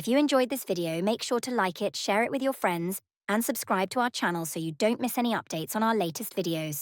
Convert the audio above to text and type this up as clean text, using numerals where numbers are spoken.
If you enjoyed this video, make sure to like it, share it with your friends, and subscribe to our channel so you don't miss any updates on our latest videos.